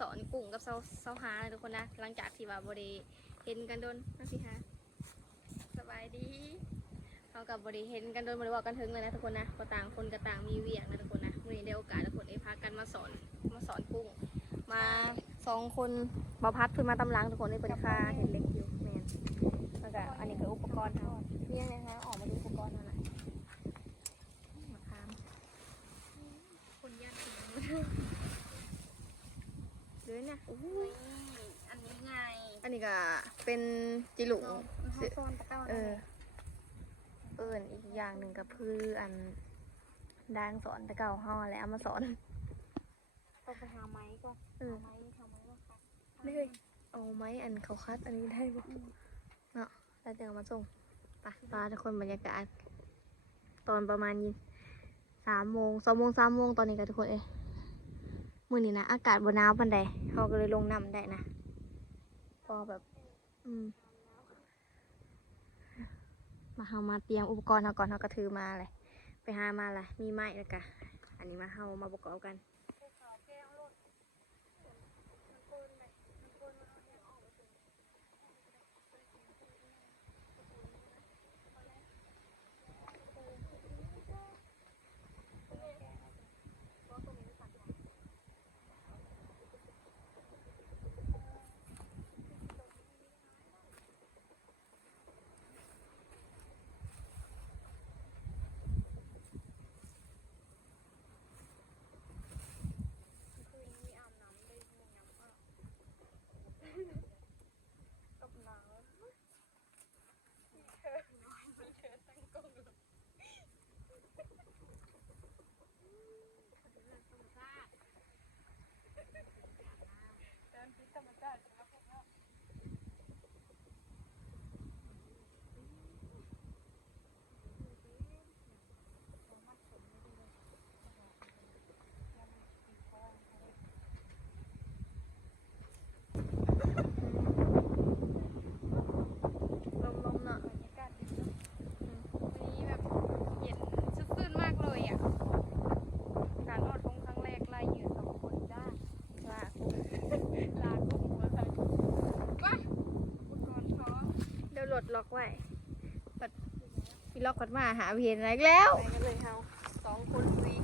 สอนกุ้งกับเซาหาทุกคนนะหลังจากที่ว่าบริเห็นกันโดนนะพี่ฮะสบายดีเขากับบริเห็นกันโดนบริบอกกันถึงเลยนะทุกคนนะก็ต่างคนก็ต่างมีเวียงนะทุกคนนะวันนี้ได้โอกาสทุกคนได้พากันมาสอนกุ้งมา2 คนบาพัดเพิ่งมาตำลังทุกคนในบริคาเห็นเล็กอยู่แมนแล้วก็อันนี้ก็อุปกรณ์เขาเรียงนะคะออกมาดูอุปกรณ์เขาหน่อยมาคามคนยากจริงเลยเนี่ยอันนี้ไงอันนี้ก็เป็นจิหลุงอีกอย่างหนึ่งก็คืออันดังสอนตะเก่าห่อแล้วเอามาสอนต้องไปหาไม้ก่อนไม้ทำไม้ว่าคัดเลยเอาไม้อันเขาคัดอันนี้ได้ปะเนาะแล้วเดี๋ยวมาส่งปลาทุกคนบรรยากาศตอนประมาณ3 โมง 2 โมง 3 โมงตอนนี้กันทุกคนมื้อนี้นะอากาศบ่หนาวปานใดเขาก็เลยลงน้ำได้นะพอแบบมาเตรียมอุปกรณ์เขาก่อนเขาก็ถือมาเลยไปหามาเลยมีไม้แล้วก็อันนี้มาประกอบกันรถล็อกไว้พี่ล็อกกันมาหาเพนอะไรแล้วไปกันเลยเขา2 คนคุย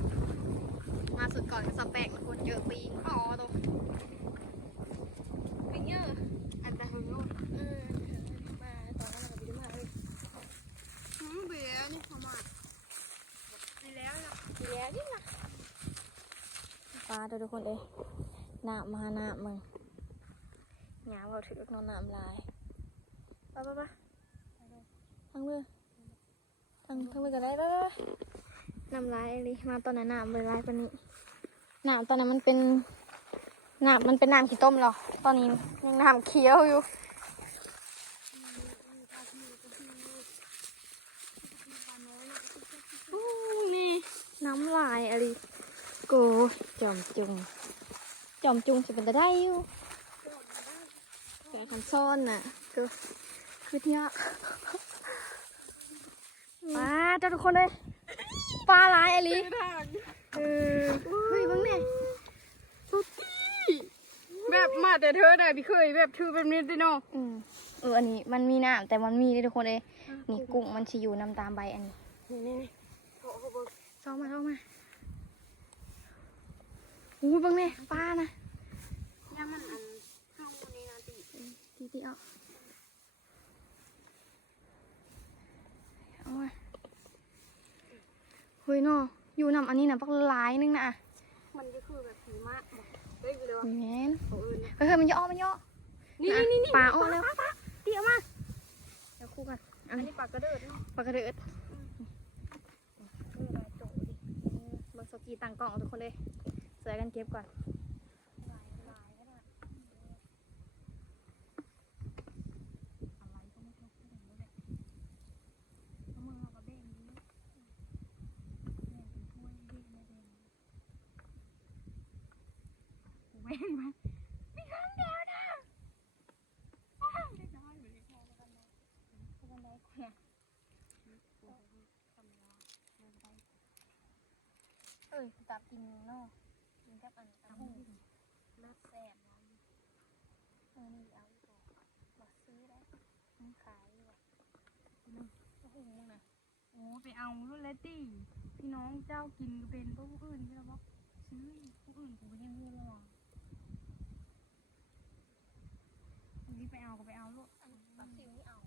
มาสุดก่อนสแปกคนเยอะปีนอ๋อตัวปีนเยอะอันแต่หึงนู่นมาตอนนั้นเราไปดูมาเลยเบียนี่เขามาดีแล้วนี่นะปลาทุกคนเลยหนามาหนามึงหยาเราถือนอนน้ำลายไปทั้งมือก็ได้น้ำลายอะไรมาตอนนั้นน้ำเลยลายปนี้น้ำตอนนั้นมันเป็นน้ำขี้ต้มหรอตอนนี้ยังน้ำเคี้ยวอยู่นี่น้ำลายอะไรกูจอมจุงจะเป็นจะได้อยู่แต่คันซ่อนน่ะคือเที่ยวปลาทุกคนเลยปลาลายอะไรเฮ้ยบ้างเนี่ยสุดที่แบบมาแต่เธอได้พี่เคยแบบถือแบบนี้ดิโน่อันนี้มันมีน้ำแต่มันมีทุกคนเลยนี่กุ้งมันชิอยู่น้ำตามใบอันนี้นี่เข้ามาอู้บ้างเนี่ยปลานะย่ามันอันข้างบนนี้นะตีเอาเฮ้ยเนาะอยู่นำอันนี้นะปักลายนึงนะมันจะคือแบบผีมากเฮ้ยเลยวะแม่นเฮ้ยมันย่อนี่ปลาอ้อแล้วเดี๋ยวมาเดี๋ยวคู่กันอันนี้ปลากระเดิดบางสกีต่างกล่องทุกคนเลยเสือกันเก็บก่อนแม่งไหมมีครั้งเดียวนะเล็กน้อยเหมือนกันบันไดเนี่ยจับกินเนาะกินกับอันหูเลือดแสบ มึงขายดีกว่า โอ้โหนะโอ้ไปเอารุ่นเลตตี้พี่น้องเจ้ากินก็เป็นเพราะผู้อื่นพี่เราบอกซื้อผู้อื่นกูก็ยังรู้แล้วอ่ะอันนี้ไปเอาก็ไปเอาลูก ปากซิวนี่เอา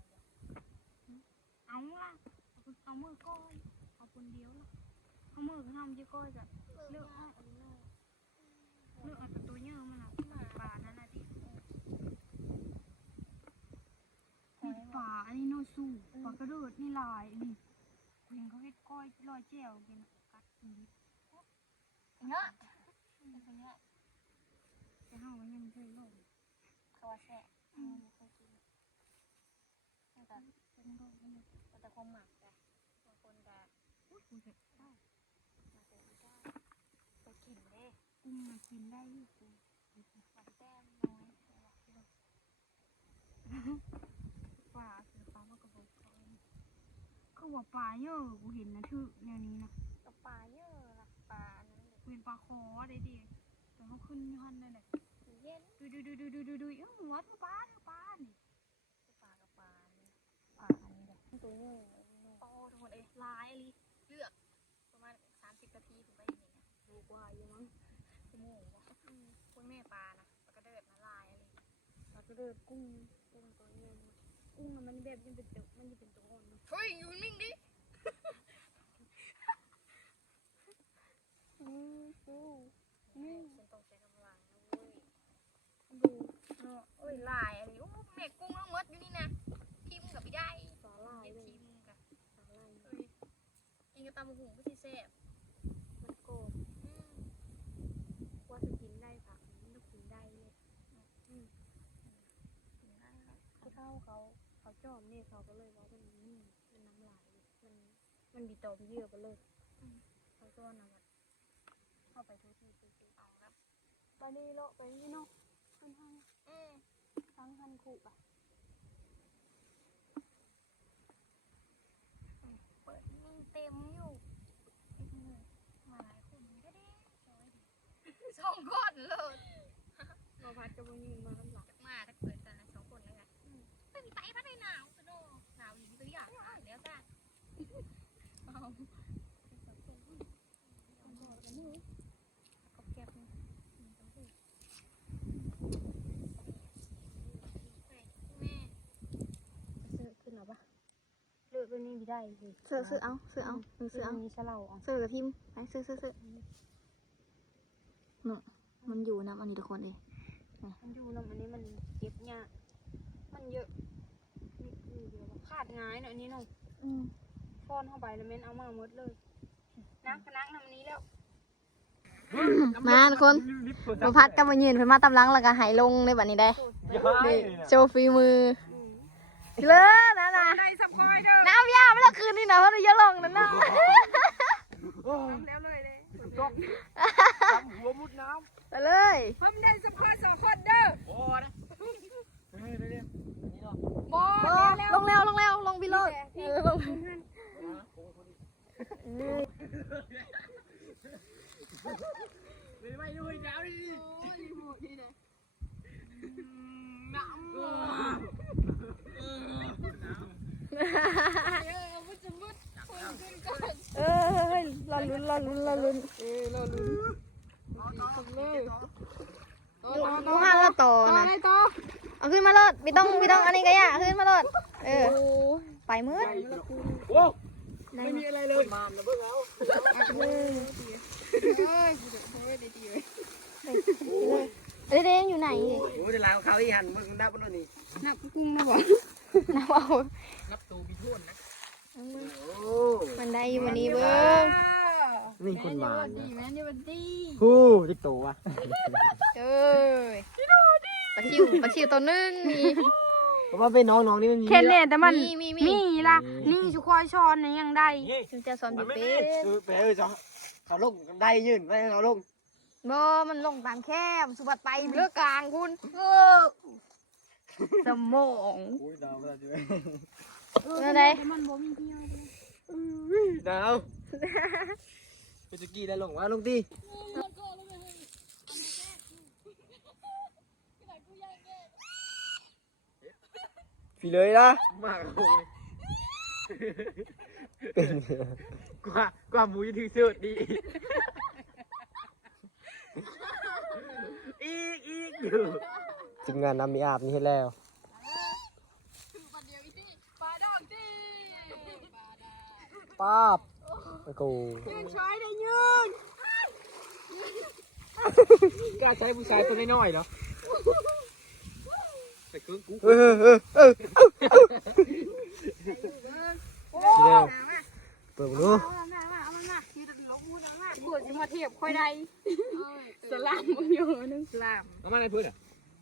เอาล่ะเอามือก้อยเอาคนเดียวล่ะเอามือเขาทำยี่ก้อยกับเลือกเอาเลือกเอาแต่ตัวเยอะมันละป่านั่นน่ะดิป่าอันนี้โนสู้ป่ากระโดดนี่ลายนี่เห็นเขาเฮ็ดก้อยลอยแจ่วกินกัดกินดิ เนาะเป็นเงี้ย แต่เฮามันยังไม่เคยลง เขาว่าแซ่ไม่เคยกินแต่เป็นโรคนี่แต่ความหมักแต่บางคนก็ กูเห็ดได้ มาเจอไม่ได้ไปกินเด้ กุ้งมากินได้อยู่กู หวานแต้มน้อยเวลาที่เรา ป่าคือป่ามากระบอกคือว่าป่าเยอะกูเห็นนะทื่อแนวนี้นะ กับปลาเยอะล่ะปลาอันนั้น กูเห็นปลาคอได้ดิแต่เขาขึ้นอยันนั่นแหละ เย็น ดูเอ้าวัดปลานี่ ปลากับปลาเนี่ยปลาอันนี้แบบตัวเยอะ โตทุกคนเอ้ยลายอะไรเลือกประมาณ30 นาทีถึงไปอย่างเงี้ยดูกว่าอยู่มั้งชั่วโมงวะคุณแม่ปลานะปลากระเดิดนะลายอะไรปลากระเดิดกุ้งตัวเยอะกุ้งมันแบบมันเป็นตัวมันจะเป็นตัวอ่อนเฮ้ยอยู่นิ่งดิ ฉันต้องใช้กำลังนะเว้ย ดูเนาะเอ้ยลายอะไรโอ้แม่กุ้งทั้งหมดอยู่นี่นะทิมกับพี่ได้ สาลาย เก็บ เลย ทิมกับ สาลาย เอ้ยกินกับตำบักหุ่งก็สิแซ่บ มันโกบว่าจะกินได้ผักมันก็กินได้เลยที่เขาจอมนี่เขาก็เลยว่ามันนิ่มมันน้ำลายมันดีต่อมเยื่อไปเลยเขาก็ว่านำเข้าไปทุกที่เอาครับ ไปนี่เลาะไปนี่เนาะหันหันคู่อ่ะ เปิดนิ่งเต็มอยู่มาหลายคนก็ได้สองคนเลยมาพัดกับยืนมาข้างหลัง มาถ้าเปิดกันนะ2 คนเลยค่ะไม่มีไตพัดในหนาวสนุกหนาวอย่างนี้ตัวอย่างแล้วจ้ะ เอา ก็แก็บแม่ซื้อขึ้นหรอปะเลือกตัวนี้ไม่ได้เลย ซื้อเอามีเฉลาอ่ะ ซื้อกับพิมพ์ไปซื้อเนาะมันอยู่นะอันนี้ทุกคนเอง มันอยู่นะอันนี้มันเก็บยากมันเยอะนี่เยอะขาดง่ายเนาะอันนี้เนาะฟ้อนเข้าไปแล้วเม้นเอามาหมดเลยนักทำอันนี้แล้ว มาทุกคนมาพัดกับมายืนเพิ่นมาตำลังแล้วก็หายลงในบัดนี้ได้โชว์ฝีมือเลยนะ ในสปอยเด้อ น้ำยาไม่ต้องคืนนี่นะเพราะเราเยอะลงนั่นนะ ทำแล้วเลยเลย หัวมุดน้ ไปเลย ทำได้สปอย2 คนเด้อ ำโอ้นะเฮ้ยเดี๋ยวนี่เนาะ บอ ลงแล้วลงพี่โลดลง ไม่ด้วยน้ำดิ น้ำบ่เอ้ยรอลุ้น รอลุ้นเลย ลูกห้างก็โตนะ ไปต่อ เอาขึ้นมาโลดไม่ต้องอันนี้ก็ยากขึ้นมาโลดไปมืด โอ้ไม่มีอะไรเลยมาแล้วเพิ่งเอา เด้งอยู่ไหน โอ้เดี๋ยวลาวเขาอีหันมึงนับมันนี่ นับกุ้งนะบ่ น้ำเอา นับตูบิทุ่นนะโอ้ มันได้อยู่วันนี้เบิ้ง นี่คนมา ดีแม่นี่วันดี ฮู้จะโตวะ เอ้ยปลาชิวตัวนึงนี่ เพราะว่าเป็นน้องนี่มันมี แค่เนี่ยแต่มัน มี มีล่ะนี่ชุควายช้อนนี่ยังได้ ฉันจะสอนอยู่ ไม่ เป็ เป็น น ไปจะเขาลงได้ยืนไม่เขาลง บ่มันลงตามแคบสุบัดไปเลือกกลางคุณสมอง โอ้ยดาวมาด้วย อะไร มันบ่มีเที่ยว ดาวไปสกีได้ลงว่าลงตี พี่เลยนะมากโอ้ยเป็นกว่าหมูจะถึงสุดดีอีกอยู่ทีมงานน้ำมีอาบนี่ให้แล้วป้าบไอ้กู ยืนช้อยได้ยืน กล้าใช้ผู้ชายตัวน้อยๆเหรอแต่กูเปิดดู ปวดจะมาเทียบค่อยได้สลามมึงอยู่นึงสลาม เอามาในพื้นอ่ะ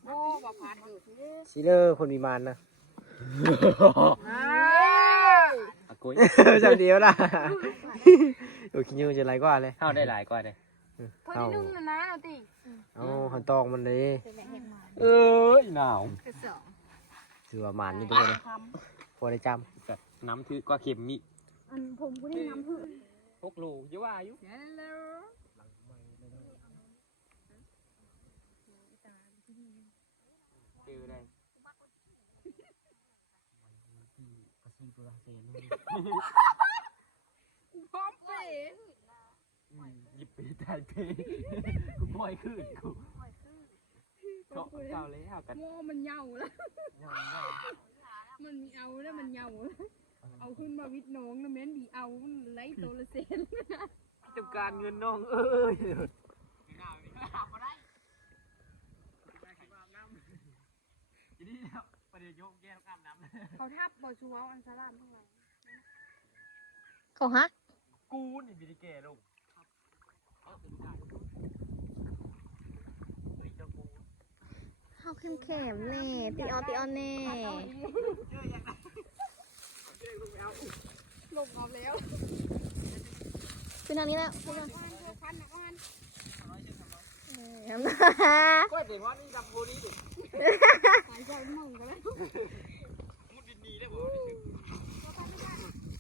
โอ้บ่ผ่านเถอะ ซีเลอร์คนมีมานนะอากุยจำเดียวล่ะโอ้คิดยังจะไรกว่าเลยเข้าได้หลายกว่าเลย พอได้นุ่มนะเอาติ เอาหันตองมันเลยหนาว กระสอบ ถือว่ามันนี่ด้วยนะพอได้จำน้ำถือกว่าเข็มมี อันผมก็ได้น้ำผึ้ง พกลูเยอะว่าอยู่ แล้ว เจอได้พร้อมเป๋ หยิบไปถ่ายเพลงกูปล่อยขึ้นกูเก่าเลยเอากัน โม่มันเหย่าแล้วมันมีเอาแล้วมันเหย่าเอาขึ้นมาวิทน้องนะแม่นดีเอาไล่โตละเซน ต้องการเงินน้องเอ้ยประเดี๋ยวยกแก้วกล้ามน้ำ เขาทับบ่ชัวอันสลามทั้งหลาย เขาฮัก กูนี่บิดิเกลง เขาเข้มแข็งแน่ตีออนแน่ ลงเอาแล้ว ขึ้นทางนี้แล้ว พันนะพัน ก็เดี๋ยวว่านี่ดำโบนี้ดิ หายใจมึงกันแล้ว มุดดินดีได้บ่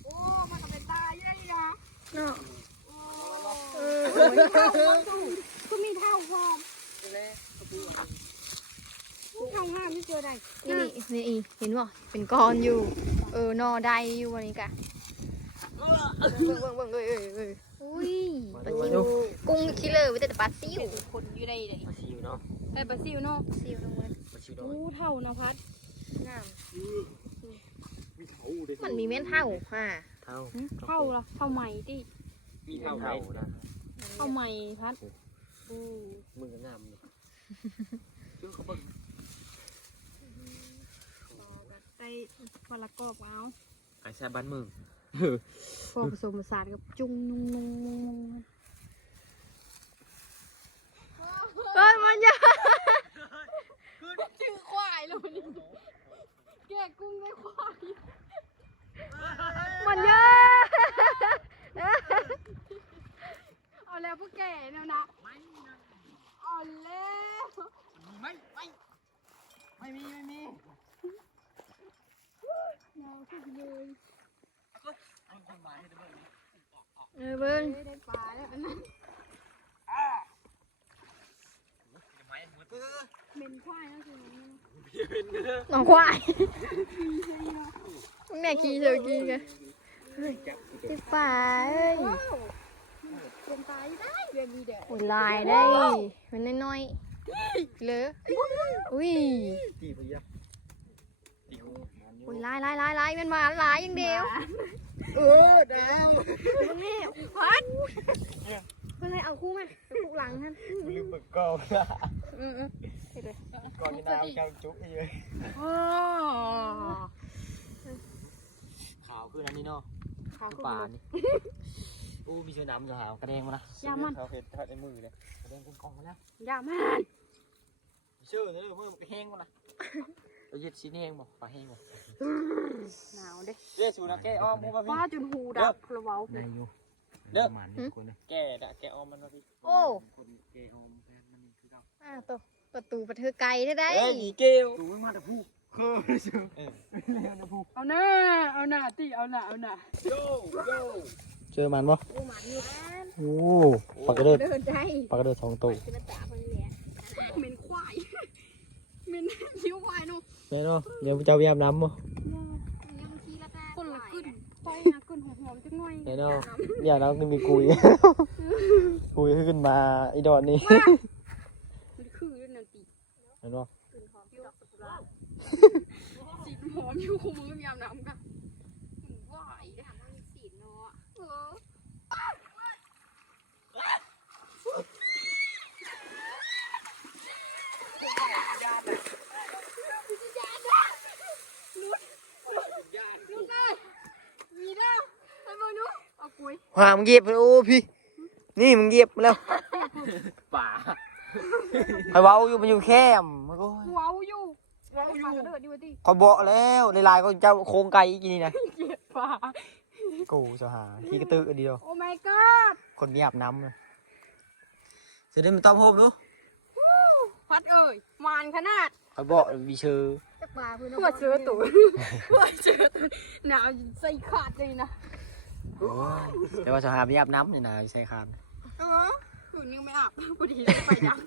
โอ้มันก็เป็นตายได้ยะ เนาะ ก็มีเท่าพร้อมเท่าห้ามไม่เจอได้ นี่เห็นบ่เป็นก้อนอยู่นอได้อยู่วันนี้กะเบิ่งอุ้ยปลาซิวกุ้งชิเลอร์ไม่แต่ปลาซิว คนอยู่ได้เลย มาชิวเนาะ ได้ปลาซิวเนาะ ซิวทั้งหมด มาชิว อู้เท่านะพัด น้ มีเท่าดิ ำมันมีแม่นเท่าค่ะ เท่า เท่าละเท่าใหม่ดิ มีเท่าไหนนะ เท่าใหม่พัด มึงก็งามเลยซึ่งเขาเบิ่ง ได้พลากรอบเอา ไอ้แซ่บ้านมึง พวกผสมผสานกับจุงนุ่ง มันยา ชื่อควายเลยแกกุ้งได้ควาย มันเยอะ เอาแล้วพวกแกเนี่ยนะเอาแล้ว ไม่มี เราทุกเลย เบิ้ง ได้ปลาแล้วอันนั้นเหม็นควายแล้วคือ น้องควายแม่ขี่เสือกินกันจิบป่าเอ้ย เป็นตายได้เรียนดีเด็ด โอ้ยลายได้มันน้อยๆเลยอุ้ย ตีไปยัก โอ้ยลายมันมาลายอย่างเดียว ดาว ตรงนี้พัดก็เลยเอาคู่มาคู่หลังท่าน ลืมเบิกกองละ เห็นเลย ก่อนจะนาวแกงจุ๊บเลย อ๋อ ขาวคือนั้นนี่เนาะ เขาคือ ป่านี่อู้มีเชือน้ำขาวกระเด้งมาละเขาเห็ดทอดในมือเลยกระเด้งเป็นกองมาแล้ว อย่ามัน เชื่อเลยมือมันแห้งมาละเราเย็ดชิ้นแห้งบ่ปลาแห้งบ่ หนาวเด้ เรียกสูนะแกอ้อมพูดมาพี่ ป้าจนหูดับพลเว้า ได้อยู่เด้อแกะแกอ้อมมันมาพี่ โอ้ คนแกอ้อมแฟนมันคือเรา ตัวประตูประตูไกลได้ เอ้ยเกลดูมาแต่ผู้คือเชื่อเร็วนะผู้ เอาหน้าตีเอาหน้า โย่เจอมันบ่ โอ้หมาอยู่บ้าน โอ้ปลากระเดิด เดินได้ ปลากระเดิด2ตัว คือตาคนนี้ เหม็นควายเหม็นคิ้วควายนู่น แม่เนาะเดี๋ยวจะพยายามน้ำมั้ง คนละขึ้นไปนะขึ้นหอมๆจังหน่อย แม่เนาะอย่าน้ำก็มีกุยกุยขึ้นมาอีดอนนี่ มันคือเรื่องนันตี แม่เนาะ ขึ้นหอมที่ดอกสกุลาสีหอมอยู่คู่มือยามน้ำกันว่าอีได้ทำให้มีสีเนาะมีเด้อไปบ่นุเอากุย หามึงเหยียบโอ้พี่นี่มึงเหยียบมาแล้วป่าใครเว้าอยู่มันอยู่แคมมันก็ ว้าวอยู่ว้าวอยู่เด้อดิวดิ คอยบอกแล้วในลายก็เจ้าโครงไก่อีกนี่นะ เกลียดฟ้า กูจะหาขี้กระตือเดียว โอ้ my god คนมีอาบน้ำเลยจะได้มันต้มโฮมเนาะ พัดเอ่ยมานขนาด คอยบอกมีเชอ จักปลาเพื่อน เพื่อเจอตัวเพื่อเจอตัวหนาวใส่ขาดเลยนะ แต่ว่าจะหาไปอาบน้ำนี่นะใส่คาน คืนนึงไม่อาบพอดีเลยไปยัง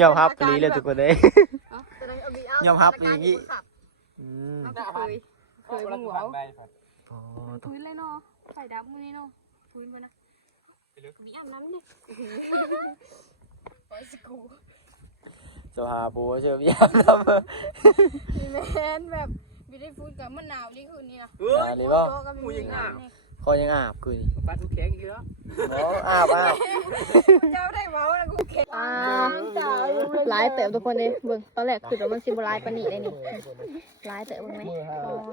ยอมรับลีเลยทุกคนเลย ยอมรับอย่างงี้ เคยมึงว้าว อ๋อ พื้นเลยเนาะไฟดับมือนี่เนาะพื้นมานะมีอาบน้ำนี่ไปสกู จะหาปูเชื่อพี่อาบน้ำ มีแมนแบบมีได้ฟูดกับมันหนาวนี่คืนนี้นะ หรือว่า มูยังอาบ คอยยังอาบกูนี่ ปลาทุกแข็งอีกแล้ว อาบ เจ้าได้เมาแล้วกูเข็ด หลายเติบทุกคนเลยเบิ่งตอนแรกคือว่ามันสิบ่หลายปานนี้ได้นี่หลายเติบเบิ่งไหม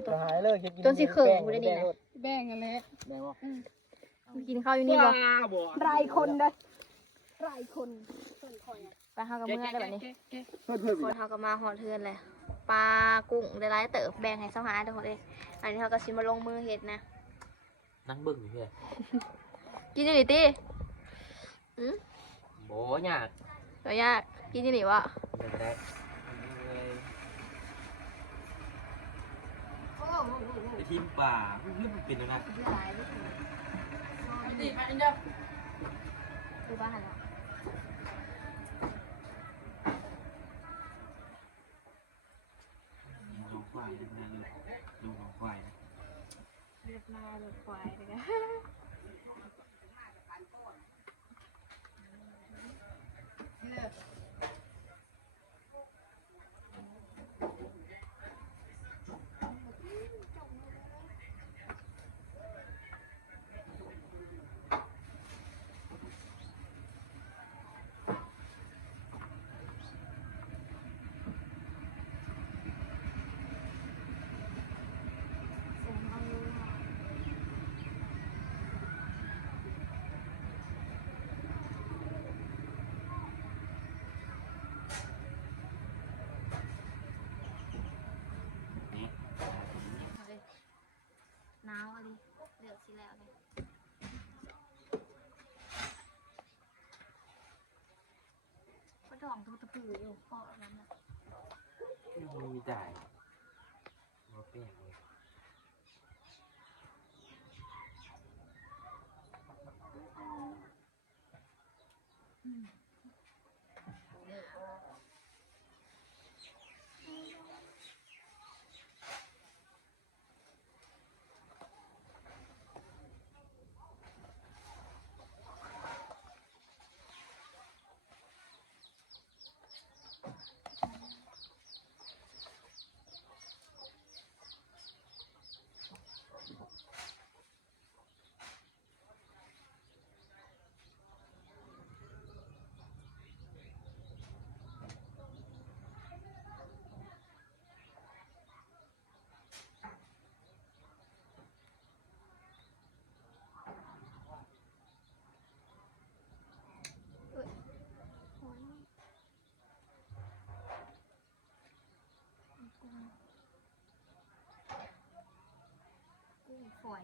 จะหายเลย จนสิเขิงกูได้นี่นะ แบ่งกันเลย กินข้าวอยู่นี่บ่ รายคนเลยรายคน ไปเฮากับเมื่อได้แบบนี้คนเฮาก็มาฮอดเทือนเลยปลากุ้งได้หลายเติบแบ่งให้เซาหาทุกคนเลยอันนี้เฮาก็สิมาลงมือเฮ็ดนะ นั่งบึ้งอยู่เพื่อ กินอยู่นี่ติ โบ้ยาก บ่ยากกินอยู่นี่วะ ไม่ได้ไปทีมป่าเรื่องมันเป็นแล้วนะ ดีมาเด้อ ดูบ้านแล้ว น้องควายดูน้องควาย เลือดมาเลือดควายเลยนะหนาวอะไรเลือดสิแล้วเลยก็ดองทุกตะปูอยู่เกาะนั้นนะ มีได้มาเปลี่ยนเลย กุ้งฝอย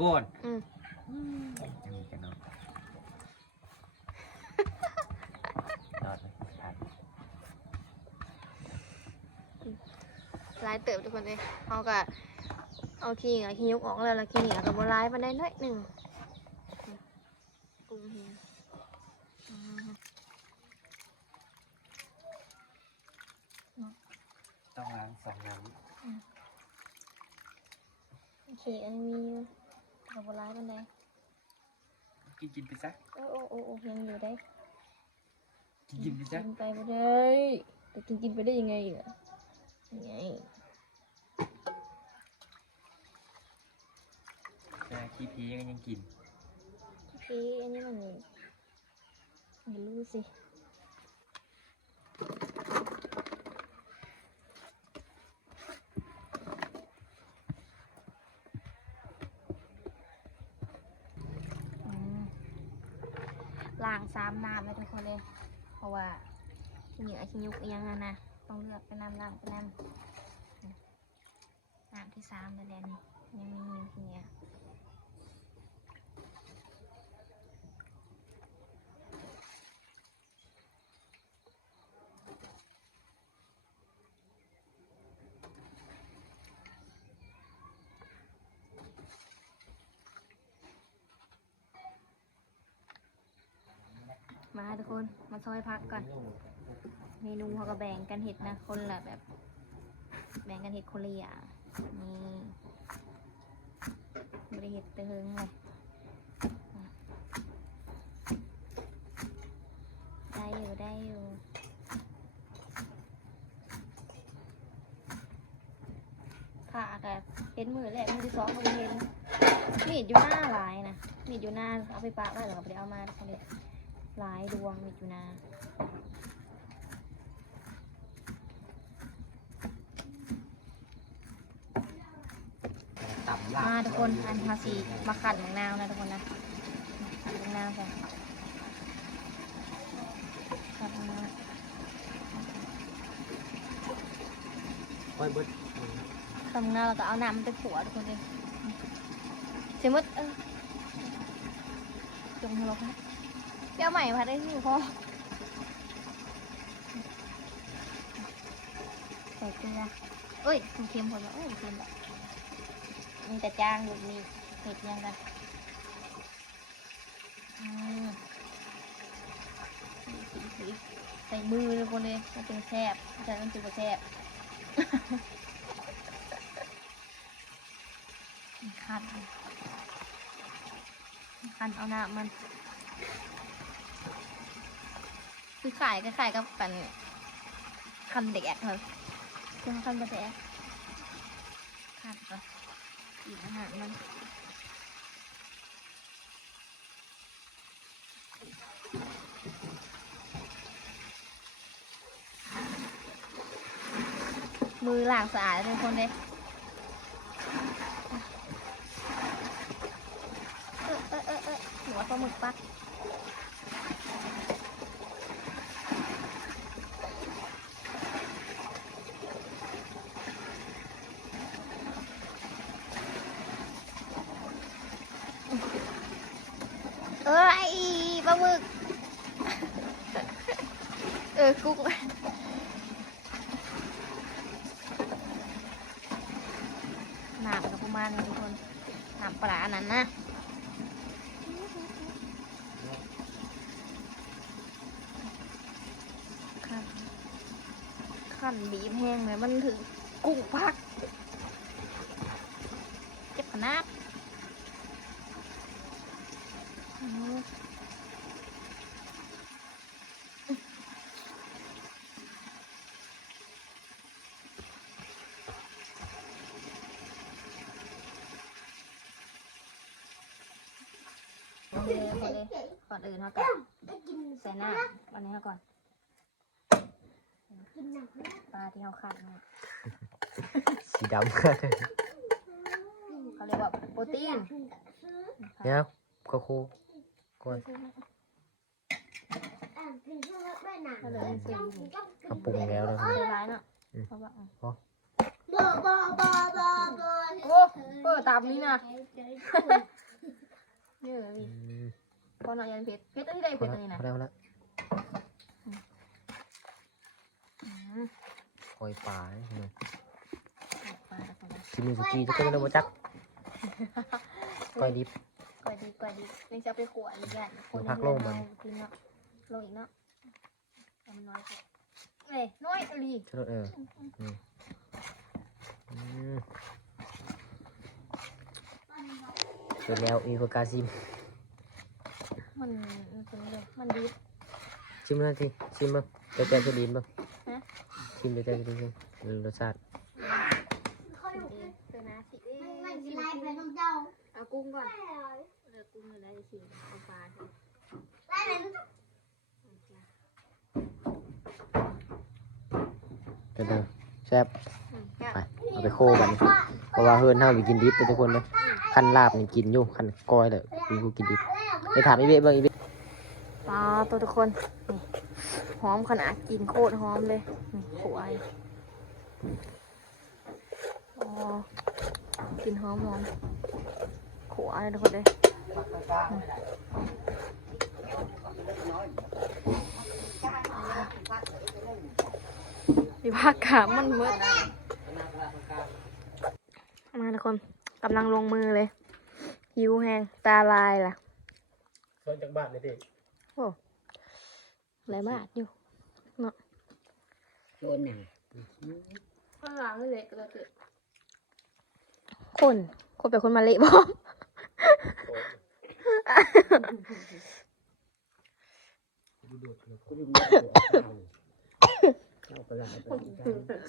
ก้อน อืม นี่กันเนาะนอนเลยทาน หลายเติบทุกคนเลยเขาก็ เอาขี้เหงาขี้ยุกออกแล้วแล้วขี้เหนียวกับบัวลายมาได้น้อยหนึ่งกุ้งเฮียอืม ต้องล้าง2 น้ำ โอเคอันนี้มีกับบัวลายมาได้ กินไปซะ โอ้โอ้โอ้ยังอยู่ได้ กินไปซะ กินไปไม่ได้แต่กินไปได้ยังไงอ่ะยังไง แต่ขี้พีก็ยังกิน พี่อันนี้มันไม่รู้สิล้าง3 น้ำเลยทุกคนเลยเพราะว่าขี้เหนียวขี้ยุกยังนะ ต้องเลือกไปน้ำล้างไปน้ำที่ 3แล้วแดนนี่ยังมีขี้เหนียวมาทุกคนมาซอยพักก่อน เมนูเขาก็แบ่งกันเห็ดนะคนละแบบ แบ่งกันเห็ดคนละอย่างนี่บริเห็ดเติงเลยได้อยู่ค่ะแต่เห็นมือแรกมือที่ 2ก็ไม่เห็นมีดอยู่หน้าหลายนะมีดอยู่หน้าเอาไปปะไว้หรือเอาไปเอามาเขาเลยหลายดวงมีดอยู่หน้ามาทุกคนอันภาษีมาขัดมะนาวนะทุกคนนะขัดมะนาวก่อนขัดมะนาว ค่อยเบิด ขัดมะนาวแล้วก็เอาน้ำมันไปขั่วทุกคนเลยเสียมดจงหัวเราะนะเปรี้ยวใหม่พัดได้ที่พ่อใส่เกลือเอ้ยมันเค็มพอแล้วเค็มแบบมีแต่จางอยู่มีเผ็ดยังกันใส่มือเลยคนเลยมันเป็นแซ่บแต่มันเป็นแซ่บคันเอาหน้ามันคือขายก็ขายกับกันคันเด็กเลยเครื่องคันกระแดกคันก็อีกอาหารมันมือล้างสะอาดทุกคนเลยหัวปลาหมึกปักปลาหมึกกุ้งน้ำกับประมาณนี้ทุกคนน้ำปลาอันนั้นนะขั้นบีบแห้งเลยมันถึงกุ้งพักเจ็บขนาดเลยก่อนอื่นเขาก่อนใส่หน้าวันนี้เขาก่อนปลาที่เขาขัดเนี่ย สีดำ เขาเรียกว่าโปรตีน เนี่ยก็คูก่อน เขาเลยเป็นสี เขาปรุงแล้วเลย ร้ายเนาะเขาบอก บอบอบอบอบอ โอ้เปิดตามนี้นะนี่เลยพอหน่อยยันเพชรเพชรอันนี้ได้เพชรอันนี้นะ พอแล้วคอยป่าใช่ไหม ปลาตะกอน กินสุกี้ทุกคนเลยบ่จักก้อยดิบ ก่อยดียังจะเอาไปขวดอีกอย่างคน พักโลกมัน กินเนาะโลอีกเนาะแต่มันน้อยกว่าเอ้ยน้อยอะไร เสร็จแล้วมีโฟกัสซิม มันเป็นเลยมันดี ชิมเลยสิชิมบ้างใจใจจะดีนบ้างชิมใจใจจะดีนรสชาติ เจอนะสิ มันกินไรไปน้องเจ้า เอากุ้งก่อนเลือกกุ้งเลยได้สิเอาปลาใช่ ไรไปน้องเจ้า เดี๋ยวแซ่บไปเอาไปโคกันเพราะว่าเฮิร์นเท่าไปกินดิบทุกคนเลยขั้นลาบนี่กินอยู่ขั้นก้อยเลยมีผู้กินดิบไปถามอีเบ้บ้างอีเบ้ ปลาตัวทุกคนนี่หอมขนาดกินโคตรหอมเลยนี่ขวายอ๋อกินหอมขวายทุกคนเลยดีภาคกามันมืดมาทุกคนกำลังลงมือเลยหิวแห้งตาลายล่ะ ส่วนจากบ้านเลยดิ โอ้หลายบาทอยู่เนาะ โดนหนัง ข้างหลังเล็กแล้วคือคนเป็นคนมาเละบ้อง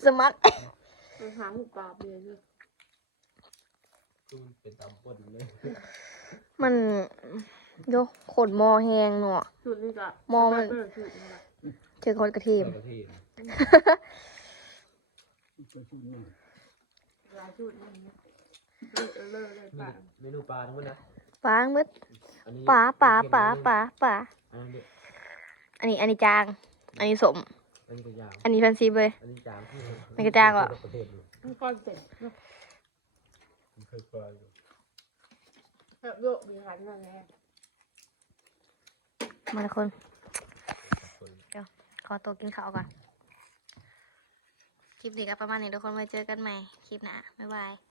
สมัติ หาหมูปลาเบียร์ เป็นตำป่นเลย มันโยขนมอแหงเนาะ สูตรนี้ก็ มอมันเจอคนกระเทียม หลายสูตรนี่เลยปลา เมนูปลาทั้งหมดนะ ปลามืดปลา อันนี้จาง อันนี้สม อันนี้ก็ยาว อันนี้แฟนซีเลย อันนี้จางที่ มันก็จางอ่ะ มันก้อนเสร็จ เคยปลาอยู่ แบบโยกมีหันนั่นแหละ มาทุกคน เดี๋ยวขอตัวกินข้าวก่อน คลิปนี้ก็ประมาณนี้ทุกคนไว้เจอกันใหม่ คลิปหน้า บ๊ายบาย